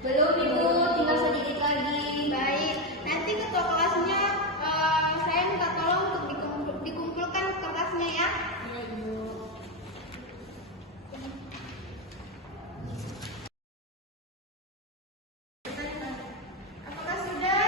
Belum Ibu, tinggal sedikit lagi. Baik, nanti ketua kelasnya saya minta tolong untuk dikumpulkan kertasnya ya. Iya Ibu. Apakah sudah?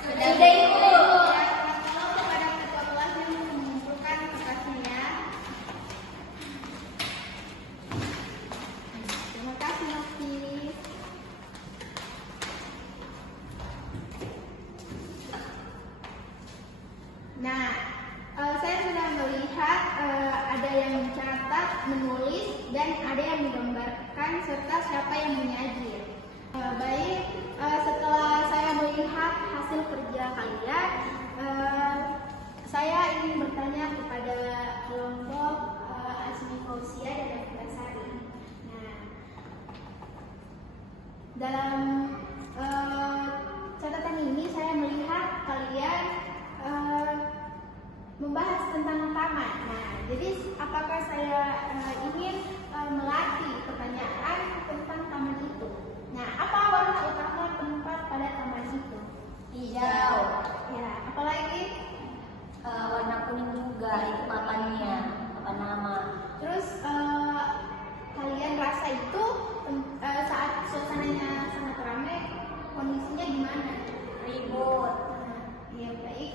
Sudah Ibu. Ya, tolong kepada ketua kelasnya mengumpulkan kertasnya ya. Terima kasih Nafis. Nah, saya sudah melihat ada yang mencatat, menulis, dan ada yang menggambarkan serta siapa yang menyaji. Baik, setelah saya melihat hasil kerja kalian, saya ingin bertanya kepada kelompok Asmi Fausia dan Davita Sari. Nah, dalam catatan ini saya melihat kalian membahas tentang taman. Nah, jadi apakah saya ingin melatih pertanyaan tentang taman itu? Nah, apa warna utama tempat pada taman itu? Hijau. Ya, apalagi? Warna kuning juga, itu papannya, papan nama. Terus kalian rasa itu saat suasananya sangat ramai, kondisinya gimana? Ribut. Iya, baik.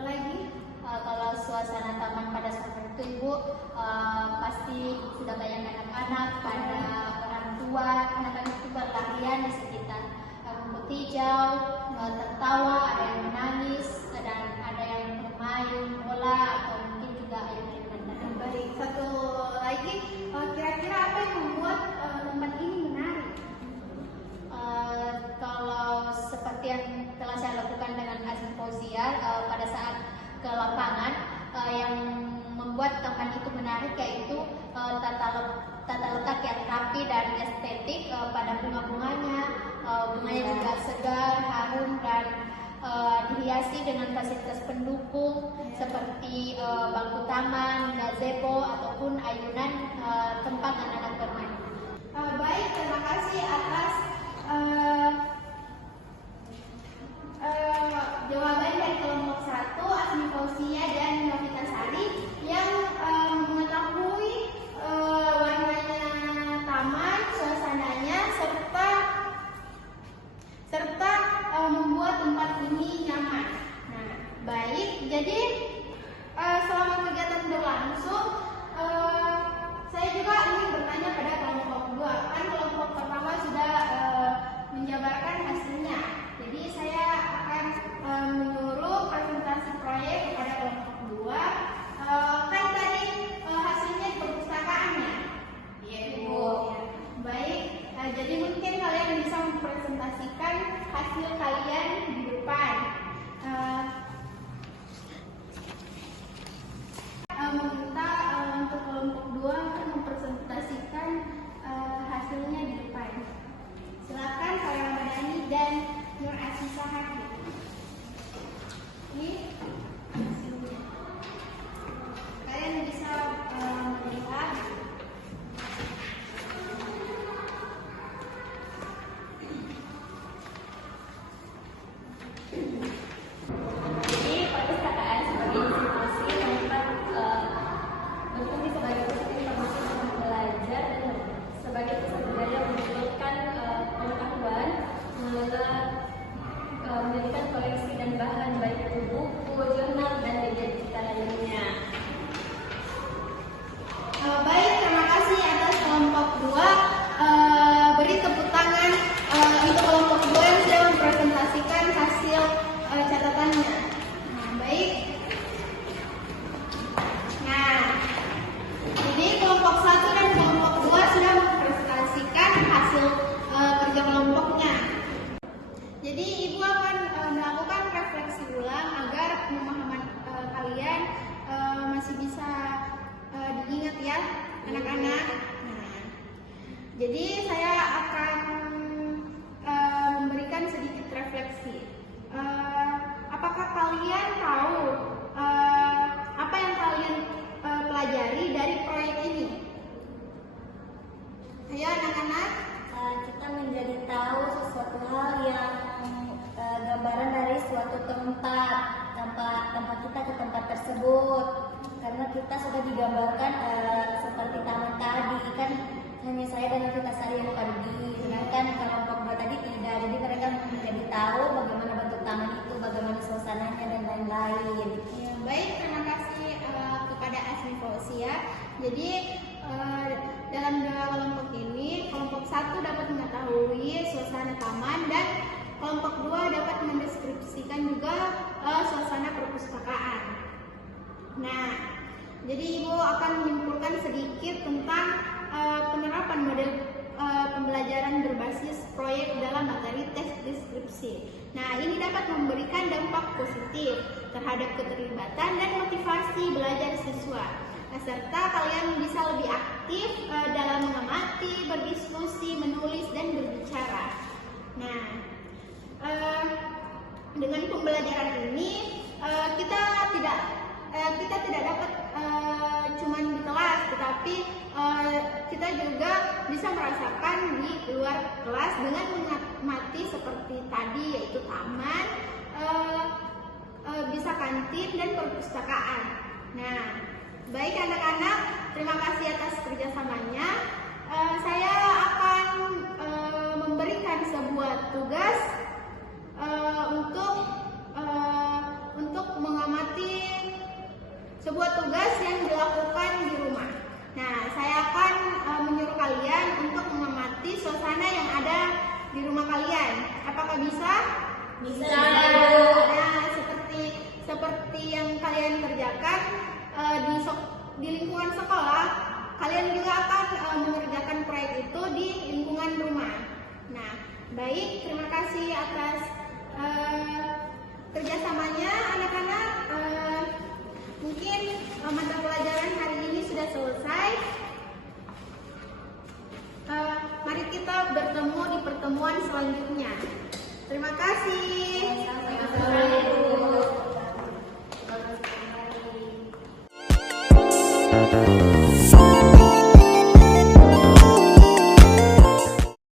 Apalagi? Kalau suasana taman pada saat itu Ibu, pasti sudah banyak anak-anak, pada orang tua, anak-anak itu berlarian di sekitar rumput hijau, tertawa, ada yang menangis, dan ada yang bermain bola atau mungkin juga ayam-ayam. Baik, satu lagi, kira-kira apa yang membuat tempat ini menarik? Kalau seperti yang telah saya lakukan dengan Asmi Fausia, pada saat ke lapangan, yang membuat taman itu menarik yaitu tata letak yang rapi dan estetik pada bunga-bunganya. Bunganya juga segar, harum, dan dihiasi dengan fasilitas pendukung seperti bangku taman, gazebo, ataupun ayunan tempat anak-anak bermain. Baik, terima kasih atas jawaban dari kelompok 1 Asmi Fausia dan Davita Sari yang mengetahui warnanya taman, suasananya, serta membuat tempat ini nyaman. Nah, baik. Jadi selama kegiatan berlangsung, saya juga ingin bertanya pada kelompok 2. Kan kelompok pertama sudah menjabarkan hasilnya. Jadi saya akan menyuruh presentasi proyek kepada kelompok 2. Kan tadi hasilnya di perpustakaannya. Iya Ibu. Baik, jadi mungkin kalian bisa mempresentasikan hasil kalian di depan. Meminta untuk kelompok 2 mempresentasikan hasilnya di depan. Silakan Sarah Ramadhani dan Nur Asisa Hakim. Ini hasilnya. Kalian bisa melihat. Jadi dalam dua kelompok ini, kelompok 1 dapat mengetahui suasana taman dan kelompok 2 dapat mendeskripsikan juga suasana perpustakaan. Nah, jadi Ibu akan menyimpulkan sedikit tentang penerapan model pembelajaran berbasis proyek dalam materi tes deskripsi. Nah, ini dapat memberikan dampak positif terhadap keterlibatan dan motivasi belajar siswa, serta kalian bisa lebih aktif dalam mengamati, berdiskusi, menulis, dan berbicara. Nah, dengan pembelajaran ini kita tidak dapat cuman di kelas, tetapi kita juga bisa merasakan di luar kelas dengan mengamati seperti tadi, yaitu taman, bisa kantin dan perpustakaan. Nah, baik anak-anak, terima kasih atas kerjasamanya. Saya akan memberikan sebuah tugas untuk mengamati sebuah tugas yang dilakukan di rumah. Nah, saya akan menyuruh kalian untuk mengamati suasana yang ada di rumah kalian. Apakah bisa? Bisa. Nah, seperti yang kalian kerjakan di lingkungan sekolah, kalian juga akan mengerjakan proyek itu di lingkungan rumah. Nah, baik, terima kasih atas kerjasamanya anak-anak. Mungkin mata pelajaran hari ini sudah selesai. Mari kita bertemu di pertemuan selanjutnya. Terima kasih.